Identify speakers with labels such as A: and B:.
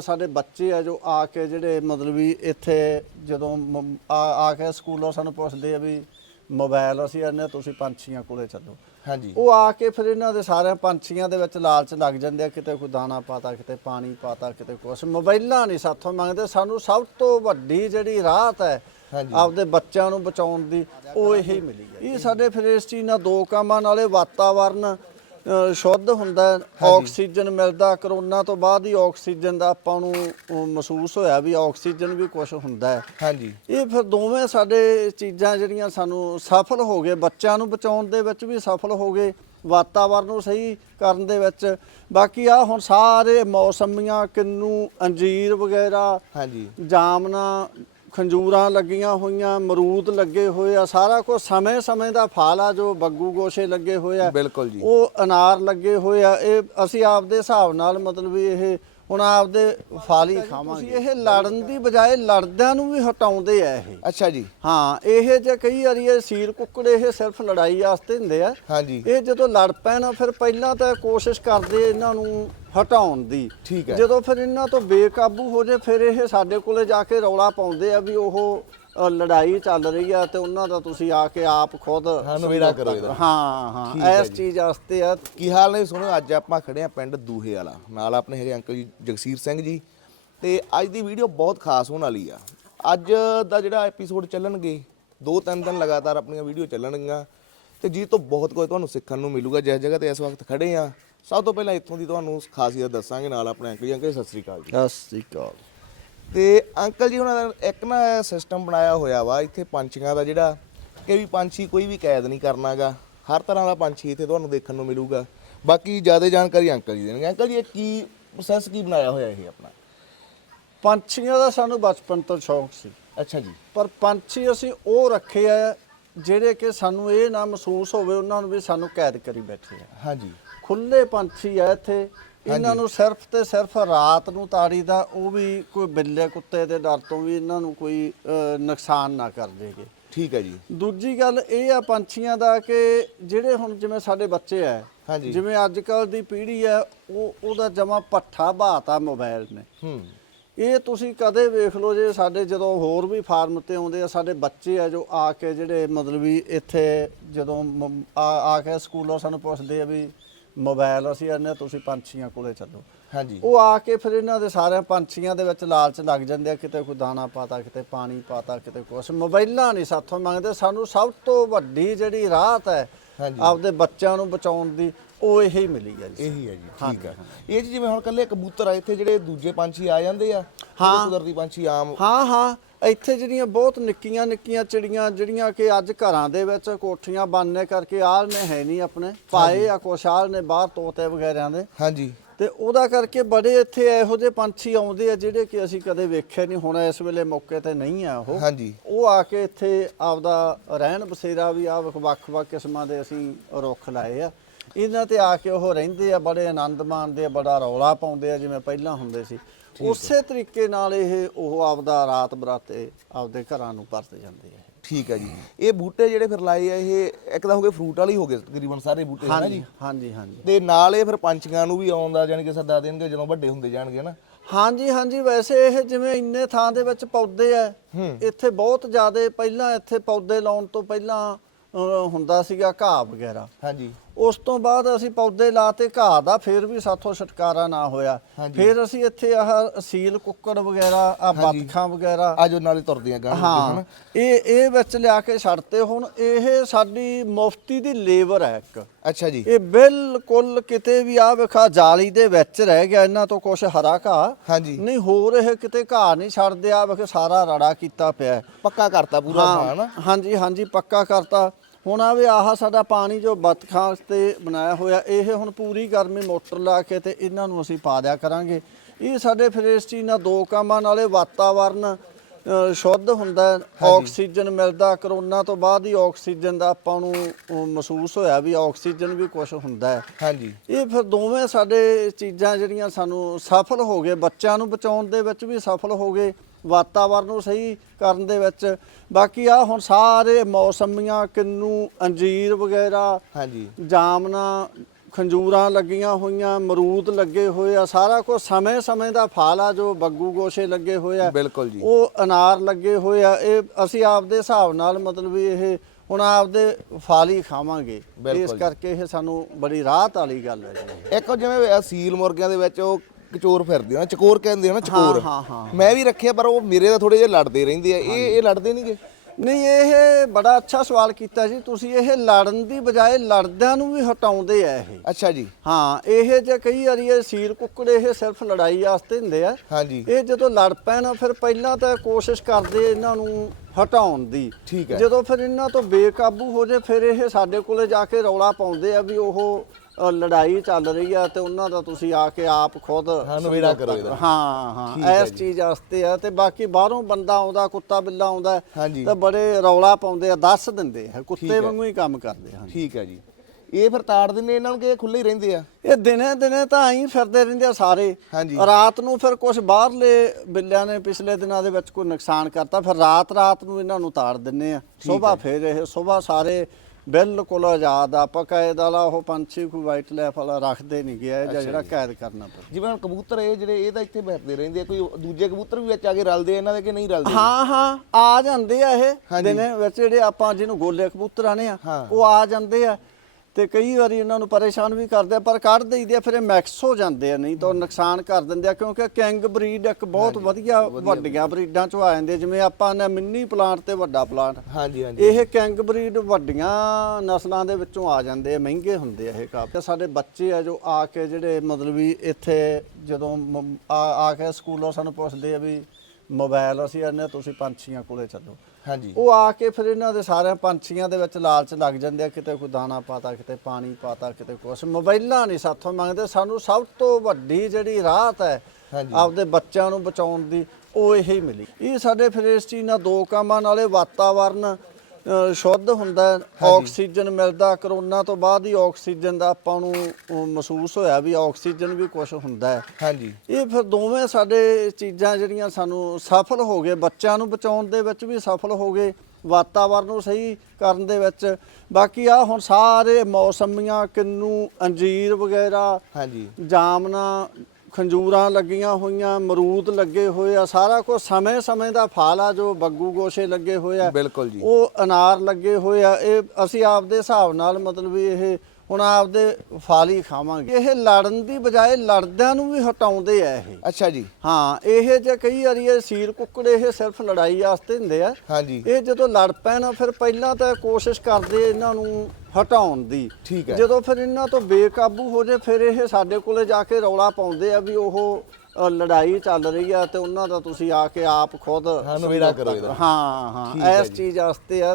A: ਸਾਡੇ ਬੱਚੇ ਆ ਜੋ ਆ ਕੇ ਜਿਹੜੇ ਮਤਲਬ ਵੀ ਇੱਥੇ ਜਦੋਂ ਮ- ਆ ਆ ਕੇ ਸਕੂਲੋਂ ਸਾਨੂੰ ਪੁੱਛਦੇ ਆ ਵੀ ਮੋਬਾਈਲ ਅਸੀਂ ਆਨੇ ਤੁਸੀਂ ਪੰਛੀਆਂ ਕੋਲੇ ਚੱਲੋ।
B: ਹਾਂਜੀ।
A: ਉਹ ਆ ਕੇ ਫਿਰ ਇਹਨਾਂ ਦੇ ਸਾਰਿਆਂ ਪੰਛੀਆਂ ਦੇ ਵਿੱਚ ਲਾਲਚ ਲੱਗ ਜਾਂਦੇ ਆ ਕਿਤੇ ਕੋਈ ਦਾਣਾ ਪਾਤਾ ਕਿਤੇ ਪਾਣੀ ਪਾਤਾ ਕਿਤੇ ਕੁਛ। ਮੋਬਾਈਲਾਂ ਨਹੀਂ ਸਾਥੋਂ ਮੰਗਦੇ ਸਾਨੂੰ ਸਭ ਤੋਂ ਵੱਡੀ ਜਿਹੜੀ ਰਾਹਤ ਹੈ
B: ਹਾਂਜੀ।
A: ਆਪਦੇ ਬੱਚਿਆਂ ਨੂੰ ਬਚਾਉਣ ਦੀ ਉਹ ਇਹੀ ਮਿਲੀ ਹੈ। ਇਹ ਸਾਡੇ ਫਿਰ ਇਸ ਚੀਜ਼ ਨਾਲ ਦੋ ਕੰਮਾਂ ਨਾਲੇ ਵਾਤਾਵਰਨ ਸ਼ੁੱਧ ਹੁੰਦਾ ਆਕਸੀਜਨ ਮਿਲਦਾ ਕਰੋਨਾ ਤੋਂ ਬਾਅਦ ਹੀ ਆਕਸੀਜਨ ਦਾ ਆਪਾਂ ਨੂੰ ਮਹਿਸੂਸ ਹੋਇਆ ਵੀ ਆਕਸੀਜਨ ਵੀ ਕੁਝ ਹੁੰਦਾ ਹੈ।
B: ਹਾਂਜੀ।
A: ਇਹ ਫਿਰ ਦੋਵੇਂ ਸਾਡੇ ਚੀਜ਼ਾਂ ਜਿਹੜੀਆਂ ਸਾਨੂੰ ਸਫਲ ਹੋ ਗਏ। ਬੱਚਿਆਂ ਨੂੰ ਬਚਾਉਣ ਦੇ ਵਿੱਚ ਵੀ ਸਫਲ ਹੋ ਗਏ। ਵਾਤਾਵਰਨ ਨੂੰ ਸਹੀ ਕਰਨ ਦੇ ਵਿੱਚ। ਬਾਕੀ ਆ ਹੁਣ ਸਾਰੇ ਮੌਸਮੀਆਂ ਕਿੰਨੂ ਅੰਜੀਰ ਵਗੈਰਾ
B: ਹਾਂਜੀ।
A: ਜਾਮਨਾ ਖੰਜੂਰਾਂ ਲੱਗੀਆਂ ਹੋਈਆਂ ਅਮਰੂਦ ਲੱਗੇ ਹੋਏ ਆ ਸਾਰਾ ਕੁਝ ਸਮੇਂ-ਸਮੇਂ ਦਾ ਫਲ ਆ ਜੋ ਬੱਗੂ ਗੋਸ਼ੇ ਲੱਗੇ ਹੋਏ ਆ।
B: ਬਿਲਕੁਲ ਜੀ।
A: ਉਹ ਅਨਾਰ ਲੱਗੇ ਹੋਏ ਆ। ਇਹ ਅਸੀਂ ਆਪਦੇ ਹਿਸਾਬ ਨਾਲ ਮਤਲਬ ਵੀ ਇਹ ਹੁਣ ਆਪਦੇ ਫਲ ਹੀ ਖਾਵਾਂਗੇ। ਇਹ ਲੜਨ ਦੀ ਬਜਾਏ ਲੜਦਿਆਂ ਨੂੰ ਵੀ ਹਟਾਉਂਦੇ ਆ ਇਹ।
B: ਅੱਛਾ ਜੀ।
A: ਹਾਂ ਇਹ ਜੇ ਕਈ ਵਾਰੀ ਇਹ ਸੀਲ ਕੁੱਕੜ ਇਹ ਸਿਰਫ ਲੜਾਈ ਵਾਸਤੇ ਹੁੰਦੇ ਆ।
B: ਹਾਂਜੀ।
A: ਇਹ ਜਦੋਂ ਲੜ ਪੈਣ ਫਿਰ ਪਹਿਲਾਂ ਤਾਂ ਕੋਸ਼ਿਸ਼ ਕਰਦੇ ਇਹਨਾਂ ਨੂੰ ਹਟਾਉਣ ਦੀ
B: ਠੀਕ ਹੈ।
A: ਜਦੋਂ ਫਿਰ ਇਹਨਾਂ ਤੋਂ ਬੇਕਾਬੂ ਹੋ ਜੇ ਫਿਰ ਇਹ ਸਾਡੇ ਕੋਲੇ ਜਾ ਕੇ ਰੌਲਾ ਪਾਉਂਦੇ ਆ ਵੀ ਉਹ ਅ, ਲੜਾਈ ਚੱਲ ਰਹੀ ਆ ਤੇ ਉਹਨਾਂ ਦਾ ਤੁਸੀਂ ਆ ਕੇ ਆਪ ਖੁਦ
B: ਹਾਂ, ਕਰੋ ਇਹਦਾ।
A: ਹਾਂ
B: ਠੀਕ
A: ਹਾਂ
B: ਹੈ
A: ਇਸ
B: ਜੀ।
A: ਚੀਜ਼ ਵਾਸਤੇ ਆ।
B: ਕੀ ਹਾਲ ਨੇ? ਸੁਣੋ ਅੱਜ ਆਪਾਂ ਖੜੇ ਆ ਪਿੰਡ ਦੂਹੇ ਵਾਲਾ। ਨਾਲ ਆਪਣੇ ਹੈਗੇ ਅੰਕਲ ਜੀ ਜਗਸੀਰ ਸਿੰਘ ਜੀ। ਤੇ ਅੱਜ ਦੀ ਵੀਡੀਓ ਬਹੁਤ ਖਾਸ ਹੋਣ ਵਾਲੀ ਆ। ਅੱਜ ਦਾ ਜਿਹੜਾ ਐਪੀਸੋਡ ਚੱਲਣਗੇ ਦੋ ਤਿੰਨ ਦਿਨ ਲਗਾਤਾਰ ਆਪਣੀਆਂ ਵੀਡੀਓ ਚੱਲਣਗੀਆਂ। ਤੇ ਜੀ ਤੋਂ ਬਹੁਤ ਕੁਝ ਤੁਹਾਨੂੰ ਸਿੱਖਣ ਨੂੰ ਮਿਲੂਗਾ। ਜਿਸ ਜਗ੍ਹਾ ਤੇ ਇਸ ਵਕਤ ਖੜੇ ਆ ਸਭ ਤੋਂ ਪਹਿਲਾਂ ਇੱਥੋਂ ਦੀ ਤੁਹਾਨੂੰ ਖਾਸੀਅਤ ਦੱਸਾਂਗੇ ਨਾਲ ਆਪਣੇ ਅੰਕਲ ਜੀ। ਅੰਕਲ ਜੀ, ਸਤਿ ਸ੍ਰੀ ਅਕਾਲ ਜੀ।
A: ਸਤਿ ਸ੍ਰੀ ਅਕਾਲ।
B: ਤੇ ਅੰਕਲ ਜੀ ਉਹਨਾਂ ਦਾ ਇੱਕ ਨਾ ਸਿਸਟਮ ਬਣਾਇਆ ਹੋਇਆ ਵਾ ਇੱਥੇ ਪੰਛੀਆਂ ਦਾ ਜਿਹੜਾ ਕਿ ਵੀ ਪੰਛੀ ਕੋਈ ਵੀ ਕੈਦ ਨਹੀਂ ਕਰਨਾਗਾ ਹਰ ਤਰ੍ਹਾਂ ਦਾ ਪੰਛੀ ਇੱਥੇ ਤੁਹਾਨੂੰ ਦੇਖਣ ਨੂੰ ਮਿਲੂਗਾ। ਬਾਕੀ ਜ਼ਿਆਦਾ ਜਾਣਕਾਰੀ ਅੰਕਲ ਜੀ ਦੇਣਗੇ। ਅੰਕਲ ਜੀ ਇਹ ਕੀ ਪ੍ਰੋਸੈਸ ਕੀ ਬਣਾਇਆ ਹੋਇਆ ਇਹ ਆਪਣਾ?
A: ਪੰਛੀਆਂ ਦਾ ਸਾਨੂੰ ਬਚਪਨ ਤੋਂ ਸ਼ੌਂਕ ਸੀ।
B: ਅੱਛਾ ਜੀ।
A: ਪਰ ਪੰਛੀ ਅਸੀਂ ਉਹ ਰੱਖੇ ਆ ਜਿਹੜੇ ਕਿ ਸਾਨੂੰ ਇਹ ਨਾ ਮਹਿਸੂਸ ਹੋਵੇ ਉਹਨਾਂ ਨੂੰ ਵੀ ਸਾਨੂੰ ਕੈਦ ਕਰੀ ਬੈਠੇ ਆ।
B: ਹਾਂਜੀ
A: ਖੁੱਲੇ ਪੰਛੀ ਆ ਇੱਥੇ। ਇਹਨਾਂ ਨੂੰ ਸਿਰਫ ਤੇ ਸਿਰਫ ਰਾਤ ਨੂੰ ਤਾੜੀ ਦਾ ਉਹ ਵੀ ਕੋਈ ਬਿੱਲੇ ਕੁੱਤੇ ਦੇ ਡਰ ਤੋਂ ਵੀ ਇਹਨਾਂ ਨੂੰ ਕੋਈ ਨੁਕਸਾਨ ਨਾ ਕਰ ਦੇਗੇ
B: ਠੀਕ ਹੈ ਜੀ।
A: ਦੂਜੀ ਗੱਲ ਇਹ ਆ ਪੰਛੀਆਂ ਦਾ ਕਿ ਜਿਹੜੇ ਹੁਣ ਜਿਵੇਂ ਸਾਡੇ ਬੱਚੇ ਆ
B: ਹਾਂਜੀ।
A: ਜਿਵੇਂ ਅੱਜ ਕੱਲ ਦੀ ਪੀੜ੍ਹੀ ਆ ਉਹ ਉਹਦਾ ਜਮਾ ਪੱਠਾ ਬਾਤਾ ਮੋਬਾਈਲ ਨੇ।
B: ਹੂੰ।
A: ਇਹ ਤੁਸੀਂ ਕਦੇ ਵੇਖ ਲਓ ਜੇ ਸਾਡੇ ਜਦੋਂ ਹੋਰ ਵੀ ਫਾਰਮ ਤੇ ਆਉਂਦੇ ਆ ਸਾਡੇ ਬੱਚੇ ਆ ਜੋ ਆ ਕੇ ਜਿਹੜੇ ਮਤਲਬ ਵੀ ਇੱਥੇ ਜਦੋਂ ਆ ਕੇ ਸਕੂਲੋਂ ਸਾਨੂੰ ਪੁੱਛਦੇ ਆ ਵੀ ਮੋਬਾਈਲ ਅਸੀਂ ਆਨੇ ਤੁਸੀਂ ਪੰਛੀਆਂ ਕੋਲੇ ਚੱਲੋ।
B: ਹਾਂਜੀ।
A: ਉਹ ਆ ਕੇ ਫਿਰ ਇਹਨਾਂ ਦੇ ਸਾਰਿਆਂ ਪੰਛੀਆਂ ਦੇ ਵਿੱਚ ਲਾਲਚ ਲੱਗ ਜਾਂਦੇ ਆ ਕਿਤੇ ਕੋਈ ਦਾਣਾ ਪਾਤਾ ਕਿਤੇ ਪਾਣੀ ਪਾਤਾ ਕਿਤੇ ਕੁਛ। ਮੋਬਾਈਲਾਂ ਨਹੀਂ ਸਾਥੋਂ ਮੰਗਦੇ ਸਾਨੂੰ ਸਭ ਤੋਂ ਵੱਡੀ ਜਿਹੜੀ ਰਾਹਤ ਹੈ। ਆਪਦੇ ਬੱਚਿਆਂ ਨੂੰ ਬਚਾਉਣ ਦੀ ਉਹ ਇਹੀ ਮਿਲੀ ਹੈ ਜੀ।
B: ਇਹੀ ਹੈ ਜੀ ਠੀਕ ਹੈ ਇਹ 'ਚ ਜਿਵੇਂ ਹੁਣ ਕੱਲੇ ਕਬੂਤਰ ਆ ਇੱਥੇ ਜਿਹੜੇ ਦੂਜੇ ਪੰਛੀ ਆ ਜਾਂਦੇ ਆ
A: ਹਾਂ।
B: ਜਿਹੜੇ ਕੁਦਰਤੀ ਪੰਛੀ ਆਮ
A: ਹਾਂ ਹਾਂ। ਇੱਥੇ ਜਿਹੜੀਆਂ ਬਹੁਤ ਨਿੱਕੀਆਂ ਨਿੱਕੀਆਂ ਚਿੜੀਆਂ ਜਿਹੜੀਆਂ ਕਿ ਅੱਜ ਘਰਾਂ ਦੇ ਵਿੱਚ ਕੋਠੀਆਂ ਬਣਨੇ ਕਰਕੇ ਆਲ ਨੇ ਹੈ ਨਹੀਂ ਆਪਣੇ ਪਾਏ ਆ ਕੁਛ ਆਲ ਨੇ ਬਾਹਰ ਤੋਤੇ ਵਗੈਰਿਆਂ ਦੇ।
B: ਹਾਂਜੀ।
A: ਤੇ ਉਹਦਾ ਕਰਕੇ ਬੜੇ ਇੱਥੇ ਇਹੋ ਜਿਹੇ ਪੰਛੀ ਆਉਂਦੇ ਆ ਜਿਹੜੇ ਕਿ ਅਸੀਂ ਕਦੇ ਵੇਖੇ ਨਹੀਂ ਹੁਣ ਇਸ ਵੇਲੇ ਮੌਕੇ ਤੇ ਨਹੀਂ ਆ ਉਹ।
B: ਹਾਂਜੀ।
A: ਉਹ ਆ ਕੇ ਇੱਥੇ ਆਪਦਾ ਰਹਿਣ ਬਸੇਰਾ ਵੀ ਆ ਵੱਖ-ਵੱਖ ਕਿਸਮਾਂ ਦੇ ਅਸੀਂ ਰੁੱਖ ਲਾਏ ਆ। ਇਹਨਾਂ ਤੇ ਆ ਕੇ ਉਹ ਰਹਿੰਦੇ ਆ ਬੜੇ ਆਨੰਦ ਮਾਣਦੇ ਆ ਬੜਾ ਰੌਲਾ ਪਾਉਂਦੇ ਆ ਜਿਵੇਂ ਪਹਿਲਾਂ ਹੁੰਦੇ ਸੀ। ਉਸੇ ਤਰੀਕੇ ਨਾਲ ਇਹ ਉਹ ਆਪਦਾ ਰਾਤ ਬਰਾਤੇ ਆਪਦੇ ਘਰਾਂ ਨੂੰ ਪਰਤ ਜਾਂਦੇ ਆ।
B: ਠੀਕ ਹੈ ਜੀ। ਇਹ ਬੂਟੇ ਜਿਹੜੇ ਫਿਰ ਲਾਏ ਆ ਇਹ ਇੱਕ ਤਾਂ ਹੋ ਗਏ ਫਰੂਟ ਵਾਲੇ ਹੀ ਹੋ ਗਏ ਤਕਰੀਬਨ ਸਾਰੇ ਬੂਟੇ ਹੈ ਨਾ ਜੀ?
A: ਹਾਂਜੀ ਹਾਂਜੀ
B: ਤੇ ਨਾਲ ਇਹ ਫਿਰ ਪੰਛੀਆਂ ਨੂੰ ਵੀ ਆਉਂਦਾ ਯਾਨੀ ਕਿ ਸੱਦਾ ਦੇਣਗੇ ਜਦੋਂ ਵੱਡੇ ਹੁੰਦੇ ਜਾਣਗੇ ਨਾ?
A: ਹਾਂਜੀ ਹਾਂਜੀ ਵੈਸੇ ਇਹ ਜਿਵੇਂ ਇੰਨੇ ਥਾਂ ਦੇ ਵਿੱਚ ਪੌਦੇ ਆ ਇੱਥੇ ਬਹੁਤ ਜ਼ਿਆਦੇ ਪਹਿਲਾਂ ਇੱਥੇ ਪੌਦੇ ਲਾਉਣ ਤੋਂ ਪਹਿਲਾਂ ਅਹ, ਹੁੰਦਾ ਸੀਗਾ ਘਾਹ ਵਗੈਰਾ।
B: ਹਾਂਜੀ।
A: ਉਸ ਤੋਂ ਬਾਅਦ ਅਸੀਂ ਪੌਦੇ ਲਾਤੇ ਘਾਹ ਦਾ ਫਿਰ ਵੀ ਸਾਥੋਂ ਛੁਟਕਾਰਾ ਨਾ ਹੋਇਆ।
B: ਹਾਂਜੀ।
A: ਫਿਰ ਅਸੀਂ ਇੱਥੇ ਆਹ ਸੀਲ ਕੁੱਕੜ ਵਗੈਰਾ ਆ ਬਤਖਾਂ ਵਗੈਰਾ।
B: ਆਜੋ ਨਾਲੇ ਤੁਰਦੀਆਂ ਗਾਂ
A: ਹਾਂ ਇਹ ਇਹ ਵਿੱਚ ਲਿਆ ਕੇ ਛੱਡਤੇ ਹੁਣ ਇਹ ਸਾਡੀ ਮੁਫਤੀ ਦੀ ਲੇਬਰ ਹੈ ਇੱਕ।
B: ਅੱਛਾ ਜੀ।
A: ਇਹ ਬਿਲਕੁਲ ਕਿਤੇ ਵੀ ਆ ਵਿਖਾ ਜਾਲੀ ਦੇ ਵਿੱਚ ਰਹਿ ਗਿਆ ਇਹਨਾਂ ਤੋਂ ਕੁਝ ਹਰਾ ਘਾਹ।
B: ਹਾਂਜੀ।
A: ਨਹੀਂ ਹੋਰ ਇਹ ਕਿਤੇ ਘਾਹ ਨਹੀਂ ਛੱਡਦੇ ਆ ਵੇਖ ਸਾਰਾ ਰੜਾ ਕੀਤਾ ਪਿਆ। ਹੈ।
B: ਪੱਕਾ ਕਰਤਾ ਪੂਰਾ ਨਾ
A: ਹਾਂਜੀ ਹਾਂਜੀ ਪੱਕਾ ਕਰਤਾ। ਹੁਣ ਆਵੇ ਆਹ ਸਾਡਾ ਪਾਣੀ ਜੋ ਬਤਖਾਂ ਤੇ ਬਣਾਇਆ ਹੋਇਆ ਇਹ ਹੁਣ ਪੂਰੀ ਗਰਮੀ ਮੋਟਰ ਲਾ ਕੇ ਤੇ ਇਹਨਾਂ ਨੂੰ ਅਸੀਂ ਪਾ ਦਿਆ ਕਰਾਂਗੇ। ਇਹ ਸਾਡੇ ਫਿਰ ਇਸ ਚੀਜ਼ ਨਾਲ ਦੋ ਕੰਮਾਂ ਨਾਲੇ ਵਾਤਾਵਰਨ ਸ਼ੁੱਧ ਹੁੰਦਾ ਆਕਸੀਜਨ ਮਿਲਦਾ ਕਰੋਨਾ ਤੋਂ ਬਾਅਦ ਹੀ ਆਕਸੀਜਨ ਦਾ ਆਪਾਂ ਨੂੰ ਮਹਿਸੂਸ ਹੋਇਆ ਵੀ ਆਕਸੀਜਨ ਵੀ ਕੁਝ ਹੁੰਦਾ ਹੈ।
B: ਹਾਂਜੀ।
A: ਇਹ ਫਿਰ ਦੋਵੇਂ ਸਾਡੇ ਚੀਜ਼ਾਂ ਜਿਹੜੀਆਂ ਸਾਨੂੰ ਸਫਲ ਹੋ ਗਏ ਬੱਚਿਆਂ ਨੂੰ ਬਚਾਉਣ ਦੇ ਵਿੱਚ ਵੀ ਸਫਲ ਹੋ ਗਏ। ਵਾਤਾਵਰਨ ਨੂੰ ਸਹੀ ਕਰਨ ਦੇ ਵਿੱਚ। ਬਾਕੀ ਆ ਹੁਣ ਸਾਰੇ ਮੌਸਮੀਆਂ ਕਿੰਨੂ ਅੰਜੀਰ ਵਗੈਰਾ
B: ਹਾਂਜੀ।
A: ਜਾਮਨਾ ਖੰਜੂਰਾਂ ਲੱਗੀਆਂ ਹੋਈਆਂ ਅਮਰੂਦ ਲੱਗੇ ਹੋਏ ਆ ਸਾਰਾ ਕੁਝ ਸਮੇਂ-ਸਮੇਂ ਦਾ ਫਲ ਆ ਜੋ ਬੱਗੂ ਗੋਸ਼ੇ ਲੱਗੇ ਹੋਏ ਆ।
B: ਬਿਲਕੁਲ ਜੀ।
A: ਉਹ ਅਨਾਰ ਲੱਗੇ ਹੋਏ ਆ। ਇਹ ਅਸੀਂ ਆਪਦੇ ਹਿਸਾਬ ਨਾਲ ਮਤਲਬ ਵੀ ਇਹ ਹੁਣ ਆਪਦੇ ਫਲ ਹੀ ਖਾਵਾਂਗੇ। ਇਸ। ਕਰਕੇ ਇਹ ਸਾਨੂੰ ਬੜੀ ਰਾਹਤ ਵਾਲੀ ਗੱਲ ਹੈ ਜੀ।
B: ਇੱਕ ਜਿਵੇਂ ਸੀਲ ਮੁਰਗਿਆਂ ਦੇ ਵਿੱਚ ਉਹ ਕਚੋਰ ਫਿਰਦੀ ਆ ਚਕੋਰ ਕਹਿੰਦੇ ਆ ਨਾ ਚਕੋਰ।
A: ਹਾਂ, ਹਾਂ।
B: ਮੈਂ ਵੀ ਰੱਖਿਆ ਪਰ ਉਹ ਮੇਰੇ ਦਾ ਥੋੜੇ ਜਿਹਾ ਲੜਦੇ ਰਹਿੰਦੇ ਆ। ਇਹ ਇਹ ਲੜਦੇ ਨਹੀਂਗੇ
A: ਨਹੀਂ ਇਹ ਬੜਾ ਅੱਛਾ ਸਵਾਲ ਕੀਤਾ ਜੀ। ਤੁਸੀਂ ਇਹ ਲੜਨ ਦੀ ਬਜਾਏ ਲੜਦਿਆਂ ਨੂੰ ਵੀ ਹਟਾਉਂਦੇ ਆ ਇਹ।
B: ਅੱਛਾ ਜੀ।
A: ਹਾਂ ਇਹ ਜੇ ਕਈ ਵਾਰੀ ਇਹ ਸੀਲ ਕੁੱਕੜ ਇਹ ਸਿਰਫ ਲੜਾਈ ਵਾਸਤੇ ਹੁੰਦੇ ਆ।
B: ਹਾਂਜੀ।
A: ਇਹ ਜਦੋਂ ਲੜ ਪੈਣ ਫਿਰ ਪਹਿਲਾਂ ਤਾਂ ਕੋਸ਼ਿਸ਼ ਕਰਦੇ ਇਹਨਾਂ ਨੂੰ ਹਟਾਉਣ ਦੀ।
B: ਠੀਕ ਹੈ।
A: ਜਦੋਂ ਫਿਰ ਇਹਨਾਂ ਤੋਂ ਬੇਕਾਬੂ ਹੋ ਜੇ ਫਿਰ ਇਹ ਸਾਡੇ ਕੋਲੇ ਜਾ ਕੇ ਰੌਲਾ ਪਾਉਂਦੇ ਆ ਵੀ ਉਹ ਅ, ਲੜਾਈ ਚੱਲ ਰਹੀ ਆ ਤੇ ਉਹਨਾਂ ਦਾ ਤੁਸੀਂ ਆ ਕੇ ਆਪ ਖੁਦ
B: ਹਾਂ, ਨਿਬੇੜਾ ਕਰੋ ਇਹਦਾ।
A: ਹਾਂ ਹਾਂ।
B: ਠੀਕ ਹੈ
A: ਇਸ ਚੀਜ਼ ਵਾਸਤੇ ਆ ਤੇ ਬਾਕੀ ਬਾਹਰੋਂ ਬੰਦਾ ਆਉਂਦਾ ਕੁੱਤਾ ਬਿੱਲਾ ਆਉਂਦਾ
B: ਹਾਂਜੀ।
A: ਤਾਂ ਬੜੇ ਰੌਲਾ ਪਾਉਂਦੇ ਆ ਦੱਸ ਦਿੰਦੇ ਆ।
B: ਠੀਕ
A: ਕੁੱਤੇ
B: ਹੈ।
A: ਵਾਂਗੂ ਹੀ ਕੰਮ ਕਰਦੇ ਹਨ
B: ਠੀਕ ਹੈ ਜੀ। ਇਹ ਫਿਰ ਤਾੜ ਦਿੰਦੇ ਇਹਨਾਂ ਨੂੰ ਕਿ ਇਹ ਖੁੱਲੇ ਹੀ ਰਹਿੰਦੇ ਆ?
A: ਇਹ ਦਿਨੇ ਦਿਨੇ ਤਾਂ ਆਈ ਫਿਰਦੇ ਰਹਿੰਦੇ ਆ ਸਾਰੇ।
B: ਹਾਂਜੀ।
A: ਰਾਤ ਨੂੰ ਫਿਰ ਕੁਝ ਬਾਹਰਲੇ ਬਿੱਲਿਆਂ ਨੇ ਪਿਛਲੇ ਦਿਨਾਂ ਦੇ ਵਿੱਚ ਕੋਈ ਨੁਕਸਾਨ ਕਰਤਾ ਫਿਰ ਰਾਤ ਰਾਤ ਨੂੰ ਇਹਨਾਂ ਨੂੰ ਤਾੜ ਦਿੰਨੇ ਆ। ਸਵੇਰ ਫਿਰ ਇਹ ਸਵੇਰ ਸਾਰੇ ਬਿਲਕੁਲ ਆਜ਼ਾਦ ਆ। ਪਕਾਇਦ ਵਾਲਾ ਉਹ ਪੰਛੀ ਕੋਈ ਵਾਈਟ ਲੈਫ ਵਾਲਾ ਰੱਖਦੇ ਨਹੀਂ ਗਿਆ ਜਾਂ ਜਿਹੜਾ ਕੈਦ ਕਰਨਾ ਪਵੇ
B: ਜਿਵੇਂ ਹੁਣ ਕਬੂਤਰ ਇਹ ਜਿਹੜੇ ਇਹ ਤਾਂ ਇੱਥੇ ਬੈਠਦੇ ਰਹਿੰਦੇ ਆ ਕੋਈ ਦੂਜੇ ਕਬੂਤਰ ਵੀ ਵਿੱਚ ਆ ਕੇ ਰਲਦੇ ਆ ਇਹਨਾਂ ਦੇ ਕਿ ਨਹੀਂ ਰਲਦੇ?
A: ਹਾਂ ਹਾਂ ਆ ਜਾਂਦੇ ਆ ਇਹ। ਦਿਨੇ ਵਿੱਚ ਜਿਹੜੇ ਆਪਾਂ ਜਿਹਨੂੰ ਗੋਲੇ ਕਬੂਤਰ ਆਨੇ ਆ। ਉਹ ਆ ਜਾਂਦੇ ਆ। ਤੇ ਕਈ ਵਾਰੀ ਇਹਨਾਂ ਨੂੰ ਪਰੇਸ਼ਾਨ ਵੀ ਕਰਦੇ ਆ ਪਰ ਕੱਢ ਦਈਦੇ ਆ ਫਿਰ ਇਹ ਮਿਕਸ ਹੋ ਜਾਂਦੇ ਆ ਨਹੀਂ ਤਾਂ ਨੁਕਸਾਨ ਕਰ ਦਿੰਦੇ ਆ ਕਿਉਂਕਿ ਕਿੰਗ ਬਰੀਡ ਇੱਕ ਬਹੁਤ ਵਧੀਆ ਵੱਡੀਆਂ ਬਰੀਡਾਂ ਚੋਂ ਆ ਜਾਂਦੇ। ਜਿਵੇਂ ਆਪਾਂ ਨੇ ਮਿੰਨੀ ਪਲਾਂਟ ਤੇ ਵੱਡਾ ਪਲਾਂਟ।
B: ਹਾਂਜੀ ਹਾਂਜੀ।
A: ਇਹ ਕਿੰਗ ਬਰੀਡ ਵੱਡੀਆਂ ਨਸਲਾਂ ਦੇ ਵਿੱਚੋਂ ਆ ਜਾਂਦੇ ਆ ਮਹਿੰਗੇ ਹੁੰਦੇ ਆ ਇਹ ਕਾਫੀ। ਸਾਡੇ ਬੱਚੇ ਆ ਜੋ ਆ ਕੇ ਜਿਹੜੇ ਮਤਲਬ ਵੀ ਇੱਥੇ ਜਦੋਂ ਆ ਆ ਕੇ ਸਕੂਲੋਂ ਸਾਨੂੰ ਪੁੱਛਦੇ ਆ ਵੀ ਮੋਬਾਈਲ ਅਸੀਂ ਆਨੇ ਤੁਸੀਂ ਪੰਛੀਆਂ ਕੋਲੇ ਚੱਲੋ।
B: ਹਾਂਜੀ।
A: ਉਹ ਆ ਕੇ ਫਿਰ ਇਹਨਾਂ ਦੇ ਸਾਰਿਆਂ ਪੰਛੀਆਂ ਦੇ ਵਿੱਚ ਲਾਲਚ ਲੱਗ ਜਾਂਦੇ ਆ ਕਿਤੇ ਕੋਈ ਦਾਣਾ ਪਾਤਾ ਕਿਤੇ ਪਾਣੀ ਪਾਤਾ ਕਿਤੇ ਕੁਛ। ਮੋਬਾਈਲਾਂ ਨਹੀਂ ਸਾਥੋਂ ਮੰਗਦੇ ਸਾਨੂੰ ਸਭ ਤੋਂ ਵੱਡੀ ਜਿਹੜੀ ਰਾਹਤ ਹੈ। ਆਪਦੇ ਬੱਚਿਆਂ ਨੂੰ ਬਚਾਉਣ ਦੀ ਉਹ ਇਹੀ ਮਿਲੀ। ਇਹ ਸਾਡੇ ਫਿਰ ਇਸ ਚੀਜ਼ ਨਾਲ ਦੋ ਕੰਮਾਂ ਨਾਲੇ ਵਾਤਾਵਰਨ ਸ਼ੁੱਧ ਹੁੰਦਾ ਆਕਸੀਜਨ ਮਿਲਦਾ ਕਰੋਨਾ ਤੋਂ ਬਾਅਦ ਹੀ ਆਕਸੀਜਨ ਦਾ ਆਪਾਂ ਨੂੰ ਮਹਿਸੂਸ ਹੋਇਆ ਵੀ ਆਕਸੀਜਨ ਵੀ ਕੁਝ ਹੁੰਦਾ ਹੈ।
B: ਹਾਂਜੀ।
A: ਇਹ ਫਿਰ ਦੋਵੇਂ ਸਾਡੇ ਚੀਜ਼ਾਂ ਜਿਹੜੀਆਂ ਸਾਨੂੰ ਸਫਲ ਹੋ ਗਏ। ਬੱਚਿਆਂ ਨੂੰ ਬਚਾਉਣ ਦੇ ਵਿੱਚ ਵੀ ਸਫਲ ਹੋ ਗਏ। ਵਾਤਾਵਰਨ ਨੂੰ ਸਹੀ ਕਰਨ ਦੇ ਵਿੱਚ। ਬਾਕੀ ਆ ਹੁਣ ਸਾਰੇ ਮੌਸਮੀਆਂ ਕਿੰਨੂ ਅੰਜੀਰ ਵਗੈਰਾ
B: ਹਾਂਜੀ।
A: ਜਾਮਨਾ ਖੰਜੂਰਾਂ ਲੱਗੀਆਂ ਹੋਈਆਂ ਅਮਰੂਦ ਲੱਗੇ ਹੋਏ ਆ ਸਾਰਾ ਕੁਝ ਸਮੇਂ-ਸਮੇਂ ਦਾ ਫਲ ਆ ਜੋ ਬੱਗੂ ਗੋਸ਼ੇ ਲੱਗੇ ਹੋਏ ਆ।
B: ਬਿਲਕੁਲ ਜੀ।
A: ਉਹ ਅਨਾਰ ਲੱਗੇ ਹੋਏ ਆ। ਇਹ ਅਸੀਂ ਆਪਦੇ ਹਿਸਾਬ ਨਾਲ ਮਤਲਬ ਵੀ ਇਹ ਹੁਣ ਆਪਦੇ ਫਲ ਹੀ ਖਾਵਾਂਗੇ। ਇਹ ਲੜਨ ਦੀ ਬਜਾਏ ਲੜਦਿਆਂ ਨੂੰ ਵੀ ਹਟਾਉਂਦੇ ਆ ਇਹ।
B: ਅੱਛਾ ਜੀ।
A: ਹਾਂ ਇਹ ਜੇ ਕਈ ਵਾਰੀ ਇਹ ਸੀਲ ਕੁੱਕੜ ਇਹ ਸਿਰਫ ਲੜਾਈ ਵਾਸਤੇ ਹੁੰਦੇ ਆ।
B: ਹਾਂਜੀ।
A: ਇਹ ਜਦੋਂ ਲੜ ਪੈਣ ਫਿਰ ਪਹਿਲਾਂ ਤਾਂ ਕੋਸ਼ਿਸ਼ ਕਰਦੇ ਇਹਨਾਂ ਨੂੰ ਹਟਾਉਣ ਦੀ।
B: ਠੀਕ ਹੈ।
A: ਜਦੋਂ ਫਿਰ ਇਹਨਾਂ ਤੋਂ ਬੇਕਾਬੂ ਹੋ ਜੇ ਫਿਰ ਇਹ ਸਾਡੇ ਕੋਲੇ ਜਾ ਕੇ ਰੌਲਾ ਪਾਉਂਦੇ ਆ ਵੀ ਉਹ ਲੜਾਈ ਚੱਲ ਰਹੀ ਆ ਤੇ ਉਹਨਾਂ ਦਾ ਤੁਸੀਂ ਆ ਕੇ ਆਪ ਖੁਦ
B: ਹਾਂ, ਨਿਬੇੜਾ ਕਰੋ ਇਹਦਾ।
A: ਹਾਂ ਇਸ। ਚੀਜ਼ ਵਾਸਤੇ ਆ।